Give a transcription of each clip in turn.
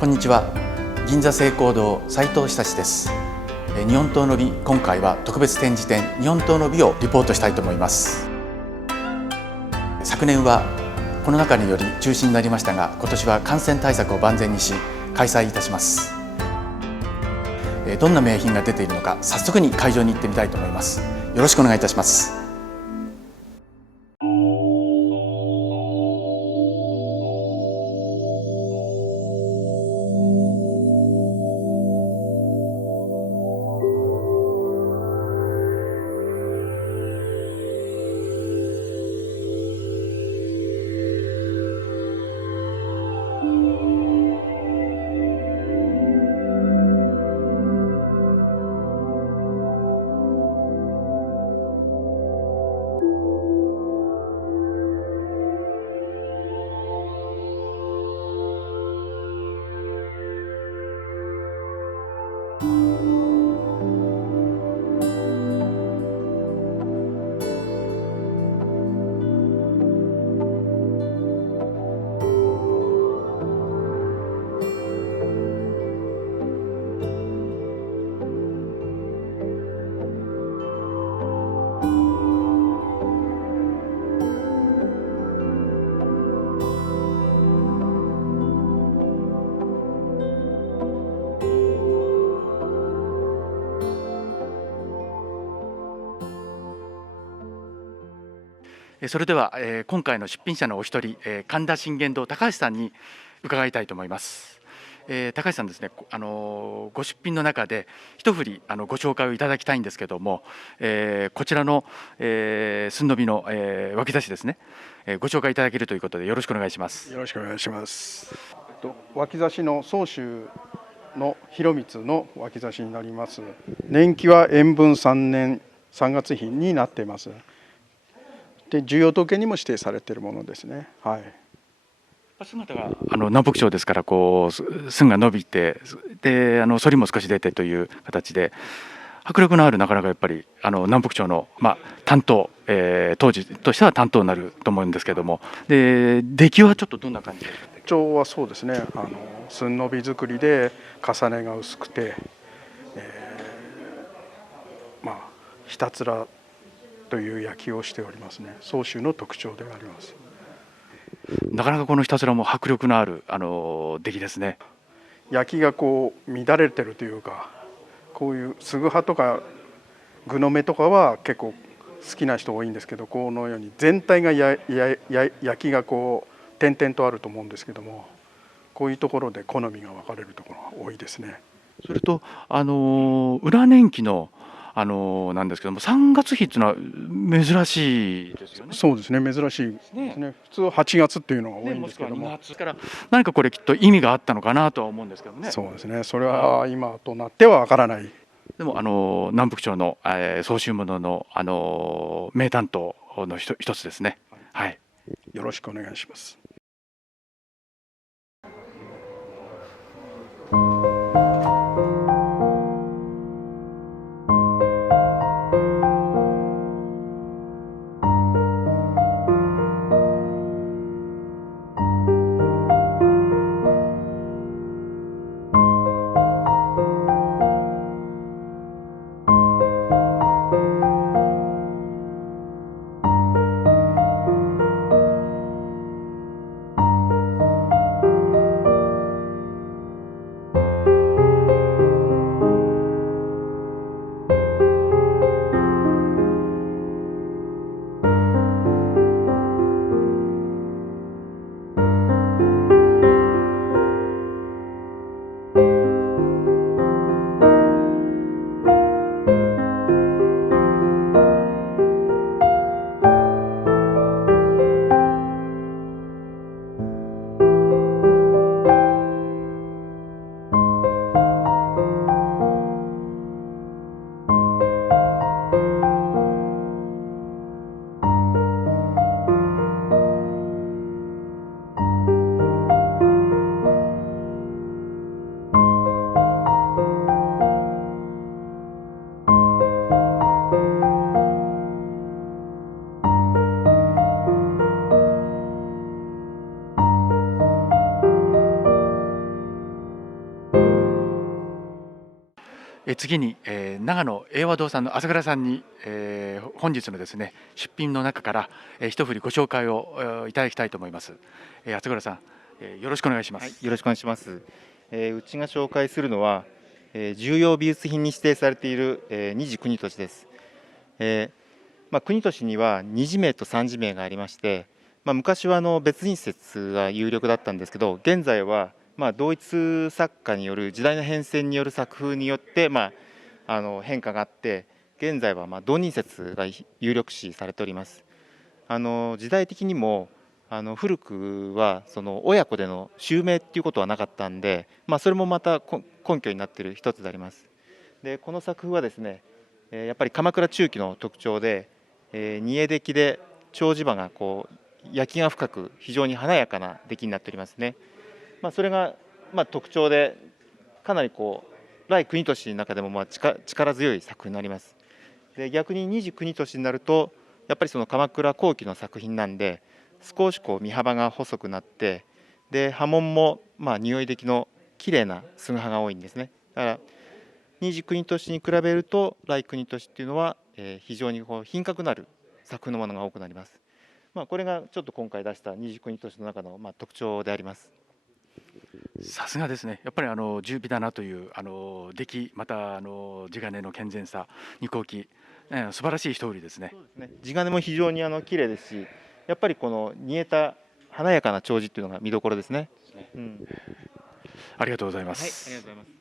こんにちは。銀座成功堂斉藤久志です。日本刀の美、今回は特別展示展日本刀の美をリポートしたいと思います。昨年はコロナ禍により中止になりましたが、今年は感染対策を万全にし開催いたします。どんな名品が出ているのか、早速に会場に行ってみたいと思います。よろしくお願いいたします。それでは、今回の出品者のお一人、神田信玄堂高橋さんに伺いたいと思います。高橋さんですね、ご出品の中で一振りご紹介をいただきたいんですけども、こちらの、寸伸びの、脇差しですね、ご紹介いただけるということでよろしくお願いします。よろしくお願いします。脇差しの宗州の広光の脇差しになります。年季は延文3年3月品になっています。で、需要統計にも指定されているものですね。はい。姿が南北朝ですから、寸が伸びて、で反りも少し出てという形で迫力のある、なかなかやっぱり南北朝の、担当、当時としては担当になると思うんですけども、で出来はちょっとどんな感じで？特徴はそうですね、寸伸び作りで重ねが薄くて、ひたつらという焼きをしておりますね。宗州の特徴であります。なかなかこのひたつらも迫力のある出来ですね。焼きが乱れてるというか、こういうすぐ刃とか具の目とかは結構好きな人多いんですけど、このように全体が焼きが点々とあると思うんですけども、こういうところで好みが分かれるところが多いですね。それと裏年季のなんですけども、3月日っていうのは珍しいですよね。そうですね、珍しいですね。普通8月っていうのが多いんですけども、もしくは2月から何かこれきっと意味があったのかなとは思うんですけどね。そうですね、それは今となってはわからない。でも南北朝の、総集物の名担当の一つですね。はい。よろしくお願いします。次に、長野英和堂さんの朝倉さんに、本日のですね出品の中から、一振りご紹介をいただきたいと思います。朝倉さん、よろしくお願いします。はい、よろしくお願いします。うちが紹介するのは、重要美術品に指定されている、二次国俊です。国俊には二次名と三次名がありまして、昔は別人説が有力だったんですけど、現在は同一作家による時代の変遷による作風によって、変化があって、現在は同人説が有力視されております。時代的にも古くはその親子での襲名っていうことはなかったんで、それもまた根拠になっている一つであります。でこの作風はですね、やっぱり鎌倉中期の特徴で、二重出来で長磁場が焼きが深く非常に華やかな出来になっておりますね。それが特徴で、かなり来国俊の中でも力強い作品になります。で逆に二次国俊になると、やっぱりその鎌倉後期の作品なんで、少し身幅が細くなって、で刃文も匂い出来の綺麗な杉刃が多いんですね。だから二次国俊に比べると来国俊っていうのは、非常に品格のある作風のものが多くなります。これがちょっと今回出した二次国俊の中の特徴であります。さすがですね。やっぱり重美だなという出来、また地金の健全さ、二光器、素晴らしい一振りですね。そうですね。地金も非常に綺麗ですし、やっぱりこの煮えた華やかな丁子っていうのが見どころですね。ありがとうございまはい、ありす。がとうございます。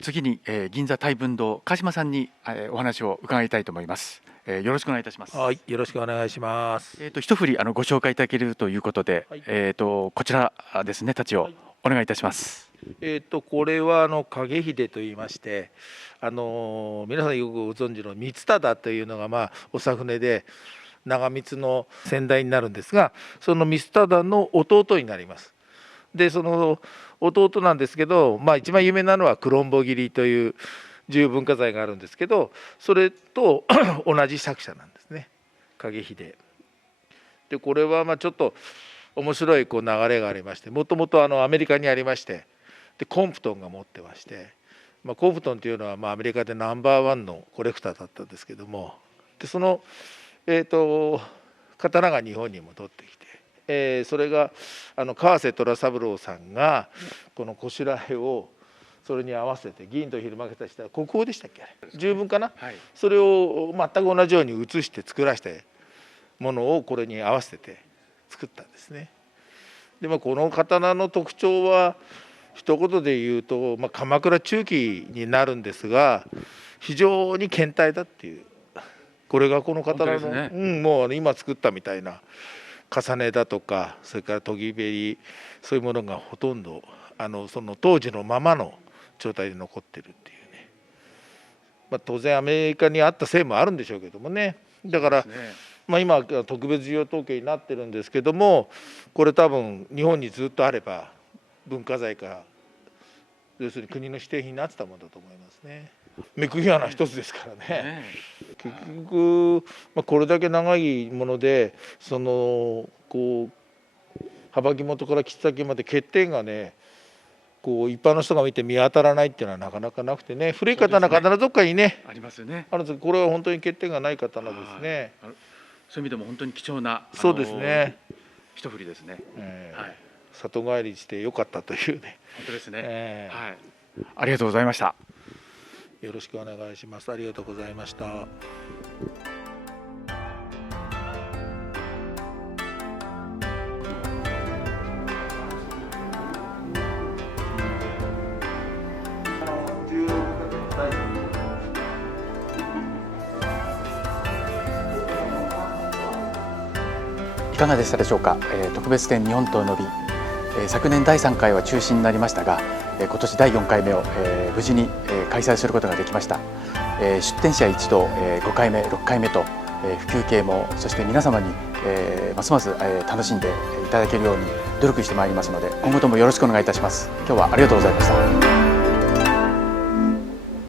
次に、銀座大文堂川島さんに、お話を伺いたいと思います。よろしくお願いいたします。はい、よろしくお願いします。一振りご紹介いただけるということで、はいこちらですね、たちをおお願いいたします。これは景秀といいまして、皆さんよくご存知の光忠というのが、おさ船で長光の先代になるんですが、その光忠の弟になります。でその弟なんですけど、一番有名なのは黒んぼ切という重要文化財があるんですけど、それと同じ作者なんですね、景秀。でこれはちょっと面白い流れがありまして、もともとアメリカにありまして、でコンプトンが持ってまして、コンプトンというのはアメリカでナンバーワンのコレクターだったんですけども、でその刀が日本に戻ってきて、それが川瀬虎三郎さんがこのこしらえをそれに合わせて、銀と昼負けたした国宝でしたっけ、十分かな、はい、それを全く同じように写して作らせてものをこれに合わせて作ったんですね。でこの刀の特徴は一言で言うと、鎌倉中期になるんですが、非常に健体だっていう、これがこの刀の、ね、もう今作ったみたいな重ねだとか、それから研ぎべり、そういうものがほとんどその当時のままの状態で残ってるっていうね、当然アメリカにあったせいもあるんでしょうけどもね。だから、今特別重要統計になってるんですけども、これ多分日本にずっとあれば文化財か、要するに国の指定品になってたものだと思いますね。目釘穴一つですからね。結局、これだけ長いもので、幅木元から切っ先まで欠点がね、一般の人が見て見当たらないっていうのはなかなかなくてね、古い刀必ずどっかにねありますよね。これは本当に欠点がない刀ですね。そういう意味でも本当に貴重な、そうですね、一振りですね。里帰りしてよかったというね。本当ですね。はい。ありがとうございました。よろしくお願いします。ありがとうございました。いかがでしたでしょうか。特別展日本刀の美、昨年第3回は中止になりましたが、今年第4回目を、無事に、開催することができました。出展者一同、5回目6回目と、普及系もそして皆様に、ますます、楽しんでいただけるように努力してまいりますので、今後ともよろしくお願いいたします。今日はありがとうございました。